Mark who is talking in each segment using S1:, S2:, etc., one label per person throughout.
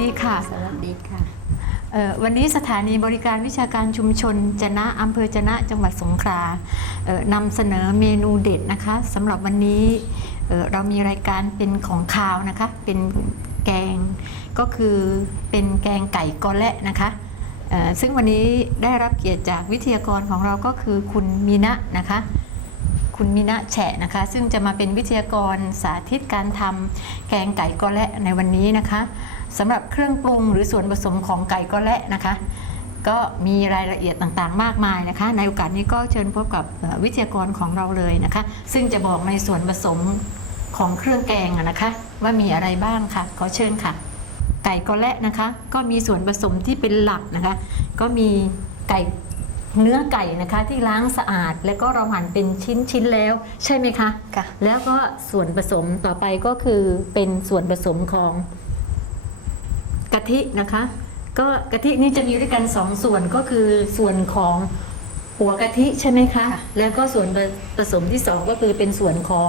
S1: ดีค่ะ
S2: สวัสดีค่ะ
S1: เอ่อวันนี้สถานีบริการวิชาการชุมชนจะนะอำเภอจะนะจังหวัดสงขลาเอ่อนำเสนอเมนูเด็ดนะคะสำหรับวันนี้เอ่อเรามีรายการเป็นของคาวนะคะ เป็นแกงก็คือเป็นแกงไก่กอและนะคะเอ่อซึ่งวันนี้ได้รับเกียรติจากวิทยากรของเราก็คือคุณมีนะนะคะคุณมินะแฉะนะคะ ซึ่งจะมาเป็นวิทยากรสาธิตการทำแกงไก่กอและในวันนี้นะคะ สำหรับเครื่องปรุงหรือส่วนผสมของไก่กอและนะคะ ก็มีรายละเอียดต่างๆ มากมายนะคะ ในโอกาสนี้ก็เชิญพบกับเอ่อวิทยากรของเราเลยนะคะ ซึ่งจะบอกในส่วนผสมของเครื่องแกงอะนะคะ ว่ามีอะไรบ้างค่ะขอเชิญค่ะ ไก่กอและนะคะ ก็มีส่วนผสมที่เป็นหลักนะคะ ก็มีไก่เนื้อไก่นะคะที่ล้างสะอาดแล้วก็เราหั่นเป็นชิ้นๆแล้วใช่ไหมคะ
S2: ค่ะ
S1: แล้วก็ส่วนผสมต่อไปก็คือเป็นส่วนผสมของ กะทินะคะ ก็กะทินี้จะมีด้วยกันสองส่วนก็คือส่วนของหัวกะทิใช่ไหมคะ
S2: ค่ะ
S1: แล้วก็ส่วนผสมที่สองก็คือเป็นส่วนของ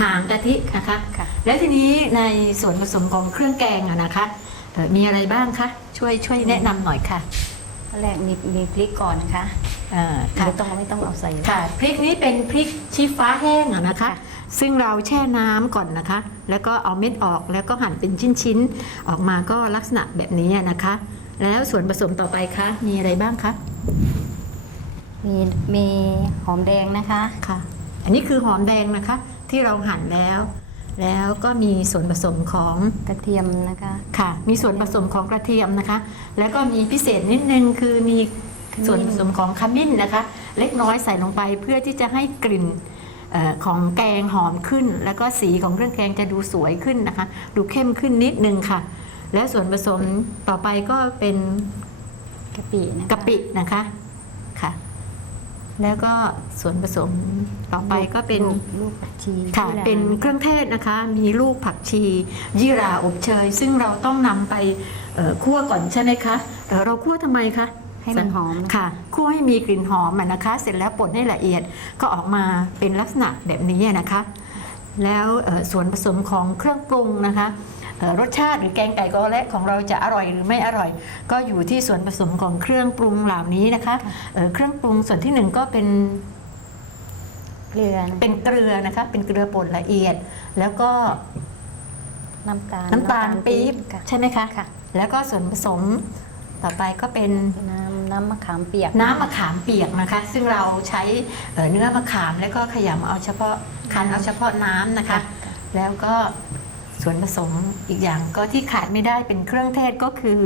S1: หางกะทินะคะ
S2: ค่ะ
S1: แล้วทีนี้ในส่วนผสมของเครื่องแกงอะนะคะเอ่อมีอะไรบ้างคะช่วยช่วยแนะนำหน่อยค่ะ
S2: ขั้นแรกมีมีพริกก่อนนะคะ
S1: เอ่อค่ะ
S2: ไม่ต้องไม่ต้องเอาใส่
S1: ค่ะพริกนี้เป็นพริกชี้ฟ้าแห้งอะนะคะ
S2: ค่ะ
S1: ซึ่งเราแช่น้ำก่อนนะคะ แล้วก็เอาเม็ดออกแล้วก็หั่นเป็นชิ้นๆ ออกมาก็ลักษณะแบบนี้อะนะคะ แล้วส่วนผสมต่อไปคะ มีอะไรบ้างคะ
S2: มีมีหอมแดงนะคะ
S1: ค่ะ อันนี้คือหอมแดงนะคะ ที่เราหั่นแล้ว แล้วก็มีส่วนผสมของ
S2: กระเทียมนะคะ
S1: ค่ะ มีส่วนผสมของกระเทียมนะคะ แล้วก็มีพิเศษนิดนึงคือมี
S2: ขมิ้น
S1: ส่วนผสมของขมิ้นนะคะ เล็กน้อยใส่ลงไปเพื่อที่จะให้กลิ่นเออของแกงหอมขึ้น แล้วก็สีของเครื่องแกงจะดูสวยขึ้นนะคะ ดูเข้มขึ้นนิดนึงค่ะ และส่วนผสมต่อไปก็เป็น
S2: กะปินะคะ
S1: กะปินะคะค่ะ แล้วก็ส่วนผสมต่อไปก็เป็น
S2: ลูลูกผักชี
S1: ค่ะ
S2: ที่ร้า
S1: เป็นเครื่องเทศนะคะ มีลูกผักชียี่หร่าอบเชย ซึ่งเราต้องนำไปเอ่อคั่วก่อนใช่ไหมคะเอ่อเราคั่วทำไมคะ
S2: ให้มันหอมนะคะ
S1: ค่ะคั่วให้มีกลิ่นหอมอะนะคะ เสร็จแล้วป่นให้ละเอียดก็ออกมาเป็นลักษณะแบบนี้อะนะคะ แล้วเอ่อส่วนผสมของเครื่องปรุงนะคะเอ่อรสชาติหรือแกงไก่กอและของเราจะอร่อยหรือไม่อร่อย ก็อยู่ที่ส่วนผสมของเครื่องปรุงเหล่านี้นะคะเอ่อเครื่องปรุงส่วนที่หนึ่งก็เป็น
S2: เกลือนะคะ
S1: เป็นเกลือนะคะ เป็นเกลือป่นละเอียด แล้วก็
S2: น้ำตาล
S1: น้ำตาลปี๊บ
S2: ค่ะ
S1: ใช่ไหมคะ
S2: ค่ะ
S1: แล้วก็ส่วนผสมต่อไปก็เป็น
S2: น้ำ น้ำมะขามเปียก
S1: น้ำมะขามเปียกนะคะ ซึ่งเราใช้เอ่อเนื้อมะขามแล้วก็ขยำเอาเฉพาะคั้นเอาเฉพาะน้ำนะคะ แล้วก็ส่วนผสมอีกอย่างก็ที่ขาดไม่ได้เป็นเครื่องเทศก็คือ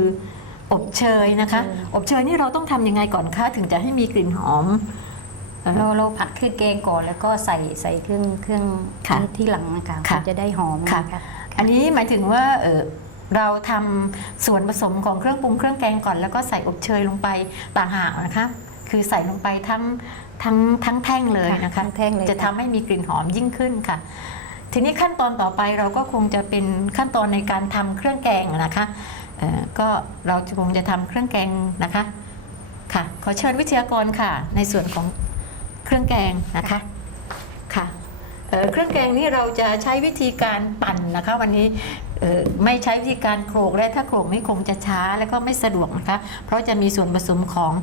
S1: อบเชยนะคะ อบเชยนี่เราต้องทำยังไงก่อนคะถึงจะให้มีกลิ่นหอมเอ่อ
S2: เราเราผัดเครื่องแกงก่อนแล้วก็ใส่ใส่เครื่องเครื่อง
S1: ค่ะ
S2: นี้ที่หลังนะคะ
S1: ค่ะ
S2: มันจะได้หอม
S1: ค่ะ
S2: นะคะ
S1: อันนี้หมายถึงว่า เอ่อเราทำส่วนผสมของเครื่องปรุงเครื่องแกงก่อนแล้วก็ใส่อบเชยลงไปต่างหากนะคะคือใส่ลงไปทั้งทั้งทั้งแท่งเลยนะคะ
S2: ทั้งแท่งเลย
S1: จะทำให้มีกลิ่นหอมยิ่งขึ้นค่ะ ทีนี้ขั้นตอนต่อไปเราก็คงจะเป็นขั้นตอนในการทำเครื่องแกงนะคะเอ่อก็เราจะคงจะทำเครื่องแกงนะคะค่ะขอเชิญวิทยากรค่ะ ในส่วนของเครื่องแกงนะคะค่ะเอ่อเครื่องแกงนี้เราจะใช้วิธีการปั่นนะคะ วันนี้เอ่อ ไม่ใช้วิธีการโขลกและถ้าโขลกนี่คงจะช้าแล้วก็ไม่สะดวกนะคะเพราะจะมีส่วนผสมของ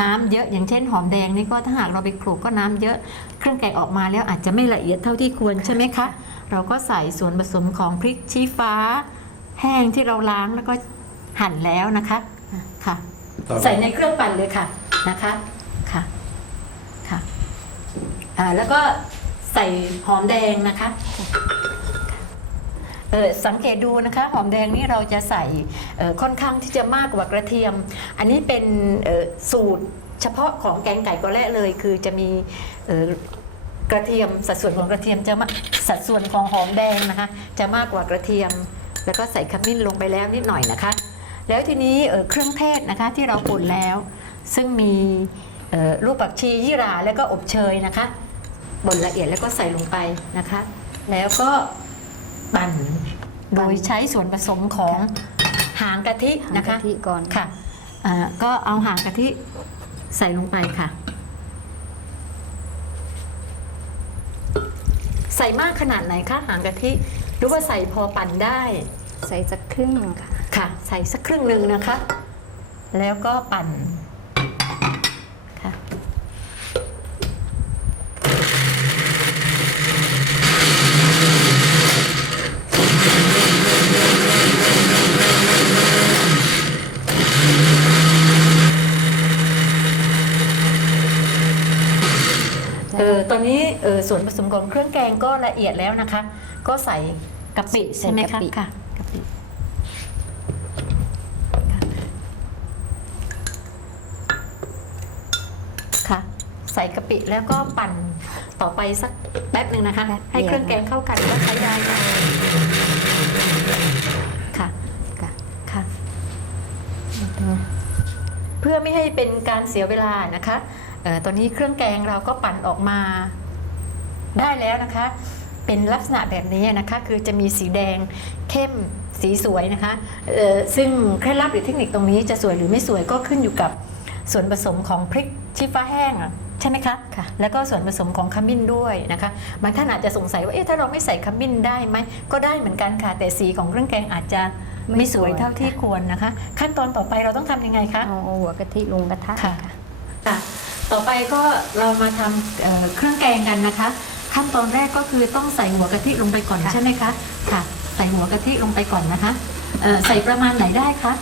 S1: น้ำเยอะ อย่างเช่นหอมแดงนี่ก็ถ้าหากเราไปโขลกก็น้ำเยอะ เครื่องแกงออกมาแล้วอาจจะไม่ละเอียดเท่าที่ควรใช่ไหมคะเราก็ใส่ส่วนผสมของพริกชี้ฟ้า แห้งที่เราล้างแล้วก็หั่นแล้วนะคะค่ะ ใส่ในเครื่องปั่นเลยค่ะนะคะค่ะค่ะแล้วก็ใส่หอมแดงนะคะ เออสังเกตดูนะคะหอมแดงนี่เราจะใส่ค่อนข้างที่จะมากกว่ากระเทียม อันนี้เป็นสูตรเฉพาะของแกงไก่กอแระเลย คือจะมีกระเทียมสัดส่วนของกระเทียมจะมาสัดส่วนของหอมแดงนะคะ จะมากกว่ากระเทียม แล้วก็ใส่ขมิ้นลงไปแล้วนิดหน่อยนะคะ แล้วทีนี้เครื่องเทศนะคะที่เราป่นแล้ว ซึ่งมีเอ่อลูกผักชียี่หร่าแล้วก็อบเชยนะคะบดละเอียดแล้วก็ใส่ลงไปนะคะ แล้วก็ปั่น โดยใช้ส่วนผสมของหางกะทิ
S2: หาง
S1: นะคะ
S2: กะทิก่อน
S1: ค่ะอ่าก็เอาหางกะทิใส่ลงไปค่ะ ใส่มากขนาดไหนคะหางกะทิหรือว่าใส่พอปั่นได้
S2: ใส่สักครึ่งค่ะ
S1: ค่ะ ใส่สักครึ่งหนึ่งนะคะ แล้วก็ปั่นค่ะ เออตอนนี้เออส่วนผสม ของเครื่องแกงก็ละเอียดแล้วนะคะ ก็ใส่กะปิใช่ไหมคะ
S2: ใส่กะปิ
S1: ค่ะกะปิค่ะใส่กะปิแล้วก็ปั่นต่อไปสักแป๊บหนึ่งนะคะ ให้เครื่องแกงเข้ากันก็ใช้ได้ค่ะค่ะ
S2: ค่ะ
S1: ค่ะเพื่อไม่ให้เป็นการเสียเวลานะคะตอนนี้เครื่องแกงเราก็ปั่นออกมา ได้แล้วนะคะ เป็นลักษณะแบบนี้นะคะ คือจะมีสีแดงเข้มสีสวยนะคะเอ่อซึ่งเคล็ดลับหรือเทคนิคตรงนี้จะสวยหรือไม่สวยก็ขึ้นอยู่กับส่วนผสมของพริกชี้ฟ้าแห้งอะใช่ไหมคะ
S2: ค่ะ
S1: แล้วก็ส่วนผสมของขมิ้นด้วยนะคะ บางท่านอาจจะสงสัยว่า เอ๊ะ ถ้าเราไม่ใส่ขมิ้นได้ไหม ก็ได้เหมือนกันค่ะ แต่สีของเครื่องแกงอาจจะไม่สวยเท่าที่ควรนะคะ ขั้นตอนต่อไปเราต้องทำยังไงคะ
S2: เอาหัวกะทิลงกระทะ
S1: ค่ะค่ะต่อไปก็เรามาทำเอ่อเครื่องแกงกันนะคะ ขั้นตอนแรกก็คือต้องใส่หัวกะทิลงไปก่อน
S2: ค่ะ
S1: ใช่ไหมคะค่ะ ใส่หัวกะทิลงไปก่อนนะคะเอ่อใส่ประมาณไหนได้คะ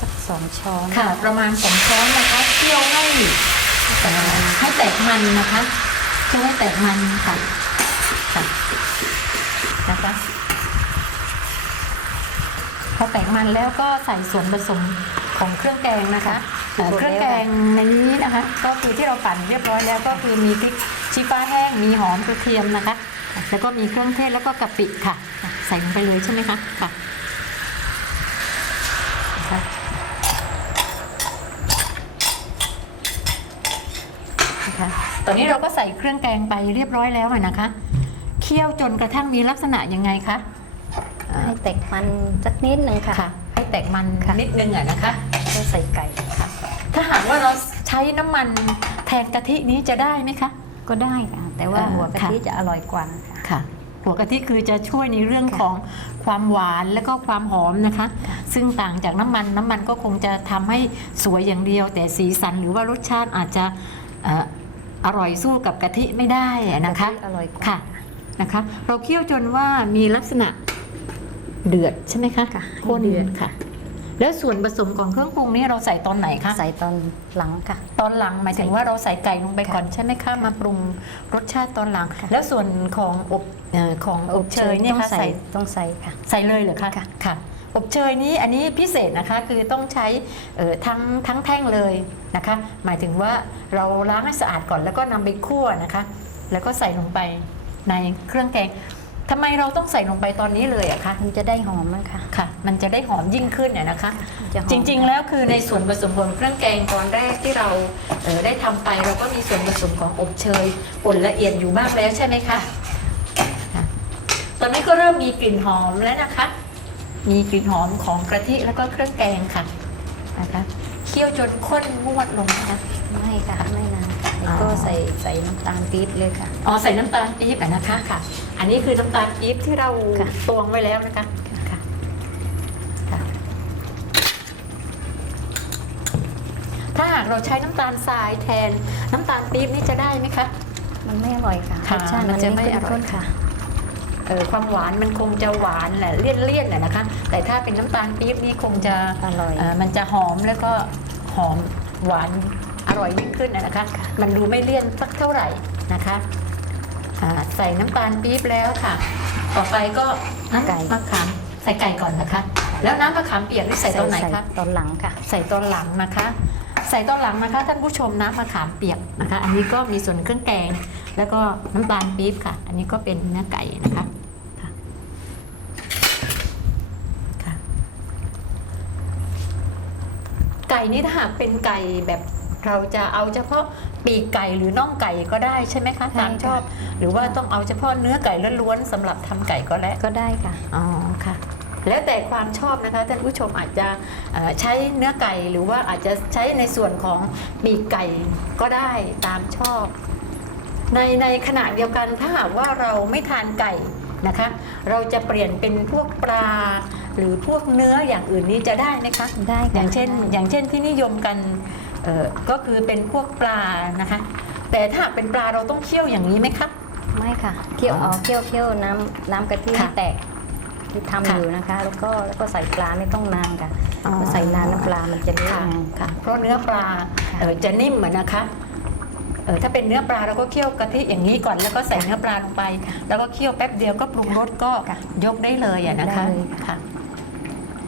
S2: สักสองช้อน
S1: ค่ะ ประมาณสองช้อนนะคะเคี่ยวให้เอ่อให้แตกมันนะคะเคี่ยวให้แตกมันค่ะค่ะนะคะพอแตกมันแล้วก็ใส่ส่วนผสมของเครื่องแกงนะคะเอ่อเครื่องแกงในนี้นะคะ ก็คือที่เราปั่นเรียบร้อยแล้วก็คือมีพริก ชี้ฟ้าแห้งมีหอมกระเทียมนะคะ แล้วก็มีเครื่องเทศแล้วก็กะปิค่ะ ใส่ลงไปเลยใช่ไหมคะค่ะนะคะนะคะตอนนี้เราก็ใส่เครื่องแกงไปเรียบร้อยแล้วอะนะคะ เคี่ยวจนกระทั่งมีลักษณะยังไงคะอ่า
S2: ให้แตกมันสักนิดหนึ่งค่ะ
S1: ค่ะ ให้แตกมัน
S2: ค่ะ
S1: นิดนึงอะนะคะ
S2: ก็ใส่ไก่ค่ะ
S1: ถ้าหากว่าเราใช้น้ำมันแทนกะทินี้จะได้ไหมคะ
S2: ก็ได้ค่ะแต่ว่า
S1: อ่า
S2: หัวกะทิ
S1: ค่ะ
S2: จะอร่อยกว่าค่ะ
S1: ค่ะหัวกะทิคือจะช่วยในเรื่อง
S2: ค่ะ
S1: ของความหวานและก็ความหอมนะคะ
S2: ค่ะซึ่
S1: ซึ่งต่างจากน้ำมันน้ำมันก็คงจะทำให้สวยอย่างเดียว แต่สีสันหรือว่ารสชาติอาจจะเอ่ออร่อยสู้กับกะทิไม่ได้อะนะคะ
S2: กทิอร่อยกว่า
S1: ค่ะนะคะ เราเคี่ยวจนว่ามีลักษณะเดือดใช่ไหมคะ
S2: ค่ะ
S1: ข้น
S2: ให้เดือด
S1: ค่ะ แล้วส่วนผสมของเครื่องปรุงนี่เราใส่ตอนไหนคะ
S2: ใส่ตอนหลังค่ะ
S1: ตอนหลังหมายถึงว่าเราใส่ไก่ลงไปก่อนใช่ไหมคะมาปรุงรสชาติตอนหลัง
S2: ค่ะ
S1: แล้วส่วนของอบเอ่อของอบเชยเนี่ย
S2: ต้อง
S1: ค่ะ
S2: ใส่
S1: ใส่
S2: ต้องใส่ค่ะ
S1: ใส่เลยเหรอคะ
S2: ค่ะ
S1: ค่ะอบเชยนี้อันนี้พิเศษนะคะคือต้องใช้เอ่อทั้งทั้งแท่งเลยนะคะ หมายถึงว่าเราล้างให้สะอาดก่อนแล้วก็นำไปคั่วนะคะ แล้วก็ใส่ลงไปในเครื่องแกง ทำไมเราต้องใส่ลงไปตอนนี้เลยอะคะ
S2: มันจะได้หอมนะคะ
S1: ค่ะ มันจะได้หอมยิ่งขึ้นเนี่ยนะคะ
S2: จะหอม
S1: จริงๆ แล้วคือในส่วนผสมของเครื่องแกงตอนแรกที่เราเอ่อได้ทำไป เราก็มีส่วนผสมของอบเชยป่นละเอียดอยู่บ้างแล้วใช่ไหมคะค่ะตอนนี้ก็เริ่มมีกลิ่นหอมแล้วนะคะ มีกลิ่นหอมของกะทิแล้วก็เครื่องแกงค่ะนะคะเคี่ยวจนข้นงวดลงนะคะ
S2: ไม่ค่ะ ไม่นานค่ะแล้ว
S1: อ๋
S2: ก็
S1: อ
S2: ใส่ใส่น้ำตาลปี๊บเลยค่ะ
S1: อ๋อใส่น้ำตาลปี๊บอะนะคะค่ะ อันนี้คือน้ำตาลปี๊บที่เรา
S2: ค่ะ
S1: ตวงไว้แล้วนะคะ ค่ะค่ะ ถ้าหากเราใช้น้ำตาลทรายแทนน้ำตาลปี๊บนี่จะได้ไหมคะ
S2: มันไม่อร่อยค่ะ
S1: ค่ะ
S2: รสชาติ
S1: มันจะไม่อร่อย
S2: เข้ข้นค่ะ
S1: เออความหวานมันคงจะหวานแหละเลี่ยนๆแหละนะคะ แต่ถ้าเป็นน้ำตาลปี๊บนี่คงจะ
S2: อร่อย
S1: เมันจะหอมแล้วก็หอมหวานอร่อยยิ่งขึ้นนะนะคะ มันดูไม่เลี่ยนสักเท่าไหร่นะคะอ่า ใส่น้ำตาลปี๊บแล้วค่ะ ต่อไปก็น้ำ
S2: ไก่
S1: มะขามใส่ไก่ก่อนนะคะ แล้วน้ำมะขามเปียกนี่ใส่ตอนไหนคะ
S2: ตอนหลังค่ะ
S1: ใส่ตอนหลังนะคะ ใส่ตอนหลังนะคะท่านผู้ชมน้ำมะขามเปียกนะคะ อันนี้ก็มีส่วนเครื่องแกง แล้วก็น้ำตาลปี๊บค่ะ อันนี้ก็เป็นเนื้อไก่นะคะค่ะค่ะไก่นี่ถ้าหากเป็นไก่แบบ เราจะเอาเฉพาะปีกไก่หรือน่องไก่ก็ได้ใช่ไหมคะ
S2: ใช่
S1: ตามชอบหรือว่าต้องเอาเฉพาะเนื้อไก่ล้วนๆสำหรับทำไก่ก็แล้ว
S2: ก็ได้ค่ะ
S1: อ๋อค่ะ แล้วแต่ความชอบนะคะท่านผู้ชมอาจจะเอ่อใช้เนื้อไก่หรือว่าอาจจะใช้ในส่วนของปีกไก่ก็ได้ตามชอบ ในในขณะเดียวกันถ้าหากว่าเราไม่ทานไก่นะคะ เราจะเปลี่ยนเป็นพวกปลา หรือพวกเนื้ออย่างอื่นนี้จะได้ไหมคะ
S2: ได้
S1: อ
S2: ค่ะ
S1: ย่างเช่น
S2: ได้
S1: อย่างเช่นที่นิยมกันเอ่อ ก็คือเป็นพวกปลานะคะ แต่ถ้าหากเป็นปลาเราต้องเคี่ยวอย่างนี้ไหมคะ
S2: ไม่ค่ะเคี่ยว
S1: อ๋อ
S2: เอาเคี่ยวเคี่ยวน้ำน้ำกะทิ
S1: ค่ะ
S2: ให้แตกที่ทำ
S1: ค่ะ
S2: อยู่นะคะ แล้วก็แล้วก็ใส่ปลาไม่ต้องนานค่ะ
S1: อ๋อ
S2: เพราะใส่นานน้ำปลามันจะเละ
S1: ค่ะ
S2: ไง
S1: ค่ะ เพราะเนื้อปลา
S2: ค่ะ
S1: เอ่อจะนิ่มเหมือนนะคะเอ่อถ้าเป็นเนื้อปลาเราก็เคี่ยวกะทิอย่างนี้ก่อนแล้วก็ใส่เนื้อปลาลงไป แล้วก็เคี่ยวแป๊บเดียวก็ปรุงรสก็
S2: ค่ะ
S1: ยกได้เลยอะนะคะ
S2: ได้เลยค่ะ
S1: ค่ะ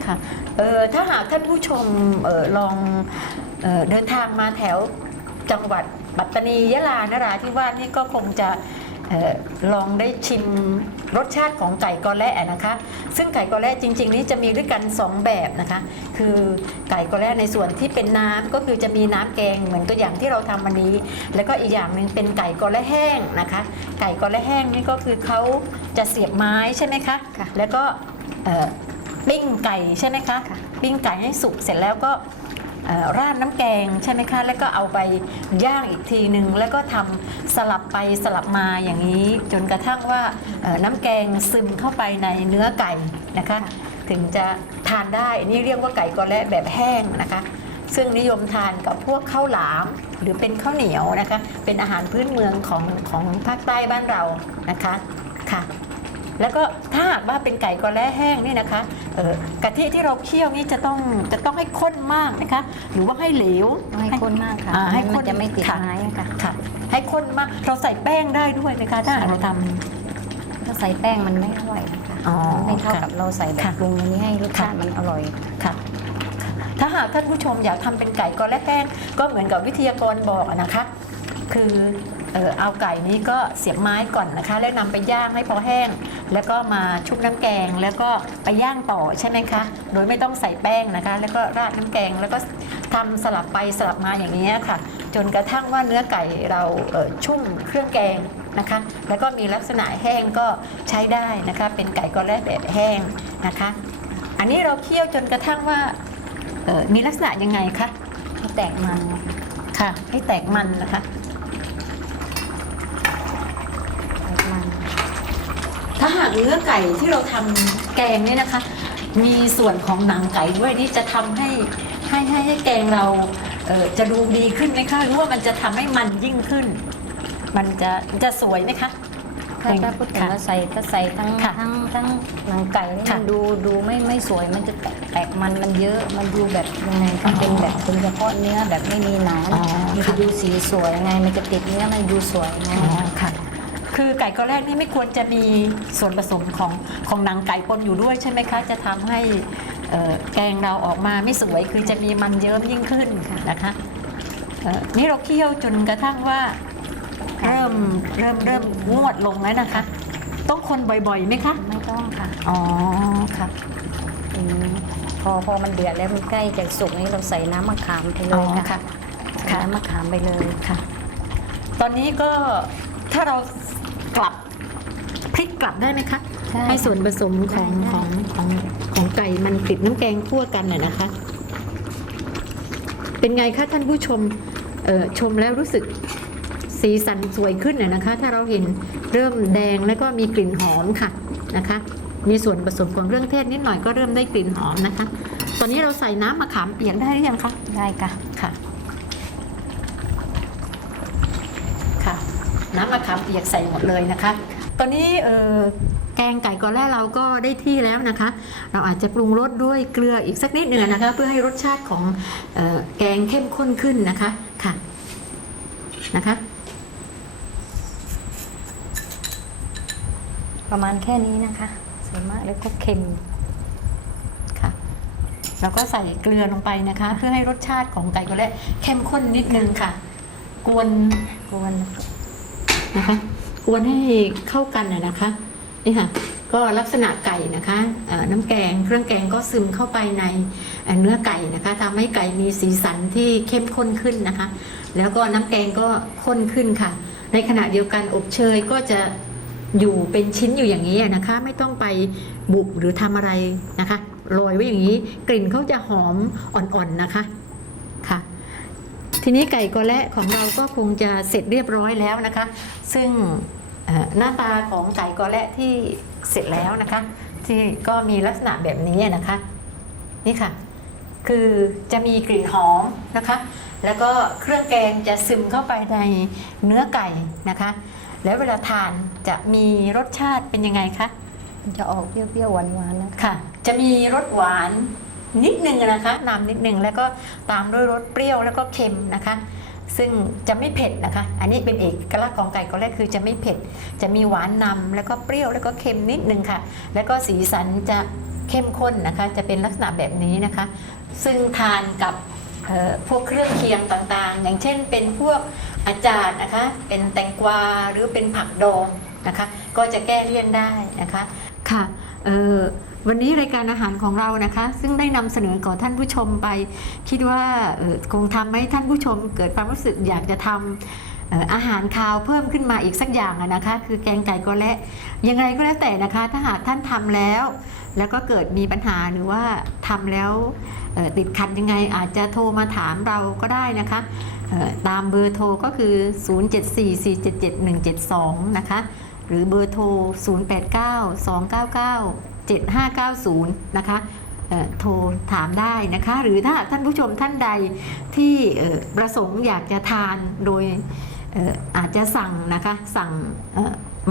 S1: ค่ะเอ่อถ้าหากท่านผู้ชมเอ่อลอง เอ่อเดินทางมาแถวจังหวัดปัตตานียะลานราธิวาสนี่ก็คงจะเอ่อลองได้ชิมรสชาติของไก่กอแระนะคะ ซึ่งไก่กอแระจริง ๆ นี้จะมีด้วยกัน 2 แบบนะคะ คือไก่กอแระในส่วนที่เป็นน้ำก็คือจะมีน้ำแกงเหมือนตัวอย่างที่เราทำวันนี้ แล้วก็อีกอย่างหนึ่งเป็นไก่กอแระแห้งนะคะ ไก่กอแระแห้งนี่ก็คือเขาจะเสียบไม้ใช่ไหมคะ
S2: ค่ะ
S1: แล้วก็เอ่อปิ้งไก่ใช่ไหมคะ
S2: ค่ะ
S1: ปิ้งไก่ให้สุกเสร็จแล้วก็เอ่อ ราดน้ำแกงใช่ไหมคะ แล้วก็เอาไปย่างอีกทีหนึ่งแล้วก็ทำสลับไปสลับมาอย่างนี้ จนกระทั่งว่าน้ำแกงซึมเข้าไปในเนื้อไก่นะคะ ถึงจะทานได้นนี่เรียกว่าไก่กอแระแบบแห้งนะคะซึ่งนิยมทานกับพวกข้าวหลามหรือเป็นข้าวเหนียวนะคะ เป็นอาหารพื้นเมืองของของภาคใต้บ้านเรานะคะค่ะ แล้วก็ถ้าหากว่าเป็นไก่กอแระแห้งนี่นะคะเอ่อกะทิที่เราเคี่ยวนี่จะต้องจะต้องให้ข้นมากนะคะ หรือว่าให้เหลว
S2: ต้องให้ข้นมากค่ะ
S1: อ่าให้
S2: มั
S1: ข้น
S2: จะไม่ติด
S1: ค่ะ
S2: ไม้ค่ะ
S1: ค่ะ ให้ข้นมากเราใส่แป้งได้ด้วยนะคะถ้าหากเราท
S2: ถ้าใส่แป้งมันไม่อร่อยค่ะ
S1: อ๋อ
S2: มันไม่เท่า
S1: ค่ะ
S2: กับเราใส่แบบ
S1: ค่ะ
S2: ปรุงอันนี้ให้รสชาติ
S1: ค่ะ
S2: มันอร่อยำ
S1: ค่ะค่ะถ้าหากท่านผู้ชมอยากทำเป็นไก่กอแระแห้งก็เหมือนกับวิทยากรบอกอะนะคะ คือ เออเอาไก่นี้ก็เสียบไม้ก่อนนะคะ แล้วนำไปย่างให้พอแห้ง แล้วก็มาชุบน้ำแกง แล้วก็ไปย่างต่อใช่ไหมคะ โดยไม่ต้องใส่แป้งนะคะ แล้วก็ราดน้ำแกง แล้วก็ทำสลับไปสลับมาอย่างนี้ยค่ะ จนกระทั่งว่าเนื้อไก่เราเอ่อชุ่มเครื่องแกงนะคะ แล้วก็มีลักษณะแห้งก็ใช้ได้นะคะ เป็นไก่กอแระแบบแห้งนะคะ อันนี้เราเคี่ยวจนกระทั่งว่าเอ่อมีลักษณะยังไงคะ
S2: ให้แตกมัน ค่ะ
S1: ให้แตกมันนะคะ
S2: แตก มัน
S1: ถ้าหากเนื้อไก่ที่เราทำแกงเนี่ยนะคะ มีส่วนของหนังไก่ด้วยนี่จะทำให้ให้ให้ให้แกงเราเอ่อจะดูดีขึ้นไหมคะหรือว่ามันจะทำให้มันยิ่งขึ้น มันจะจะสวยไหมคะ
S2: ถ้าถ้าพูดถึง
S1: ค่ะ
S2: ว่าใส่ถ้าใส่ทั้ง
S1: ค่ะ
S2: ทั้งทั้งหนังไก่นี่
S1: ค่ะ
S2: มันดูดูไม่ไม่สวยมันจะแตกแตกมันมันเยอะมันดูแบบยังไง
S1: อ๋
S2: ก็
S1: อ
S2: เป็นแบบเป็นเฉพาะเนื้อแบบไม่มีหนัง
S1: อ๋อ
S2: มัน
S1: ค่ะ
S2: จะดูสีสวยไง มันจะติดเนื้อมันดูสวยไง
S1: อ๋อค่ะ คือไก่กอแรกนี่ไม่ควรจะมีส่วนผสมของของหนังไก่ปนอยู่ด้วยใช่ไหมคะ จะทำให้เอ่อแกงเราออกมาไม่สวยคือจะมีมันเยิ้มยิ่งขึ้นนะคะเอ่อนี่เราเคี่ยวจนกระทั่งว่าเริ่มเริ่มเริ่มงวดลงแล้วนะคะ ต้องคนบ่อยๆไหมคะ
S2: ไม่ต้องค่ะ
S1: อ๋อค่ะ
S2: อืมพอพอมันเดือดแล้วมันใกล้จะสุกนี่เราใส่น้ำมะขามไปเล
S1: อ๋อย
S2: ค่ะ
S1: ค่ะ
S2: ใส่น้ำมะขามไปเลย
S1: ค่ะ ตอนนี้ก็ถ้าเรากลับ พลิกกลับได้ไหมคะ
S2: ได้
S1: ให้ส่วนผสมของ
S2: ได้
S1: ของของของไก่มันติดน้ำแกงคั่วกันน่ะนะคะ เป็นไงคะท่านผู้ชมเอ่อชมแล้วรู้สึกสีสันสวยขึ้นน่ะนะคะ ถ้าเราเห็นเริ่มแดงแล้วก็มีกลิ่นหอมค่ะนะคะ มีส่วนผสมของเครื่องเทศนิดหน่อยก็เริ่มได้กลิ่นหอมนะคะ ตอนนี้เราใส่น้ำมะขามเปียกได้หรือยังคะ
S2: ได้ค่ะ
S1: ค่ะ ค่ะ น้ำมะขามเปียกใส่หมดเลยนะคะ ตอนนี้เออแกงไก่กอแร่เราก็ได้ที่แล้วนะคะ เราอาจจะปรุงรสด้วยเกลืออีกสักนิดหนึ่งนะคะ เพื่อให้รสชาติของเออแกงเข้มข้นขึ้นนะคะค่ะนะคะ
S2: ประมาณแค่นี้นะคะใส่มากแล้วก็เค็ม
S1: ค่ะแล้วก็ใส่เกลือลงไปนะคะ เพื่อให้รสชาติของไก่กอแร่เข้มข้นนิดนึงค่ะ กวน
S2: กวน
S1: นะคะ กวนให้เข้ากันน่ะนะคะนี่ค่ะก็ลักษณะไก่นะคะน้ำแกงเครื่องแกงก็ซึมเข้าไปในเนื้อไก่นะคะทำให้ไก่มีสีสันที่เข้มข้นขึ้นนะคะ แล้วก็น้ำแกงก็ข้นขึ้นค่ะ ในขณะเดียวกันอบเชยก็จะอยู่เป็นชิ้นอยู่อย่างนี้นะคะ ไม่ต้องไปบุบหรือทำอะไรนะคะโรยไว้อย่างนี้กลิ่นเขาจะหอมอ่อนๆนะคะค่ะ ทีนี้ไก่กอแระของเราก็คงจะเสร็จเรียบร้อยแล้วนะคะ ซึ่ง หน้าตาของไก่กอแระที่เสร็จแล้วนะคะ ที่ก็มีลักษณะแบบนี้นะคะ นี่ค่ะ คือจะมีกลิ่นหอมนะคะ แล้วก็เครื่องแกงจะซึมเข้าไปในเนื้อไก่นะคะ แล้วเวลาทานจะมีรสชาติเป็นยังไงคะ
S2: มันจะออกเปรี้ยวๆหวานๆนะคะ
S1: ค่ะ จะมีรสหวานนิดนึงนะคะนำนิดนึงแล้วก็ตามด้วยรสเปรี้ยวแล้วก็เค็มนะคะ ซึ่งจะไม่เผ็ดนะคะ อันนี้เป็นเอกลักษณ์ของไก่ก็แรกคือจะไม่เผ็ด จะมีหวานนำแล้วก็เปรี้ยวแล้วก็เค็มนิดนึงค่ะ แล้วก็สีสันจะเข้มข้นนะคะ จะเป็นลักษณะแบบนี้นะคะ ซึ่งทานกับพวกเครื่องเคียงต่างๆ อย่างเช่นเป็นพวกอาจารย์นะคะ เป็นแตงกวาหรือเป็นผักดองนะคะ ก็จะแก้เลี่ยนได้นะคะ ค่ะ เออ วันนี้รายการอาหารของเรานะคะ ซึ่งได้นำเสนอก่อท่านผู้ชมไป คิดว่าคงทำให้ท่านผู้ชม เกิดความรู้สึกอยากจะทำเอ่ออาหารคาวเพิ่มขึ้นมาอีกสักอย่างนะคะ คือแกงไก่กอและยังไงก็แล้วแต่นะคะ ถ้าหากท่านทำแล้ว แล้วก็เกิดมีปัญหาหรือว่าทำแล้วติดขัดยังไงอาจจะโทรมาถามเราก็ได้นะคะตามเบอร์โทรก็คือ 074477172 นะคะ หรือเบอร์โทร 7590 นะคะโทรถามได้นะคะ หรือถ้าท่านผู้ชมท่านใดที่ประสงค์อยากจะทานโดยอาจจะสั่งนะคะสั่ง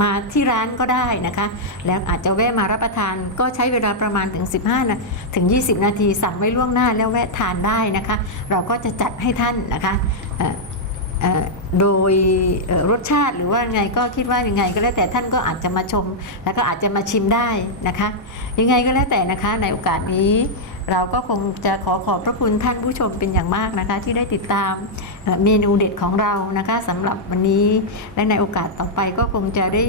S1: มาที่ร้านก็ได้นะคะ แล้วอาจจะแวะมารับประทานก็ใช้เวลาประมาณถึง 15นะถึง 20 นาทีสั่งไว้ล่วงหน้าแล้วแวะทานได้นะคะ เราก็จะจัดให้ท่านนะคะ โดยรสชาติหรือว่าไงก็คิดว่ายังไงก็แล้วแต่ท่านก็อาจจะมาชม แล้วก็อาจจะมาชิมได้นะคะ ยังไงก็แล้วแต่นะคะในโอกาสนี้ เราก็คงจะขอขอบพระคุณท่านผู้ชมเป็นอย่างมากนะคะ ที่ได้ติดตามเมนูเด็ดของเรานะคะสำหรับวันนี้และในโอกาสต่อไปก็คงจะได้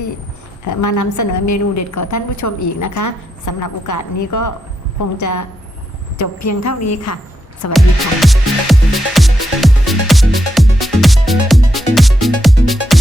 S1: มานำเสนอเมนูเด็ดกับท่านผู้ชมอีกนะคะสำหรับโอกาสนี้ก็คงจะจบเพียงเท่านี้ค่ะ สวัสดีค่ะ Thank you.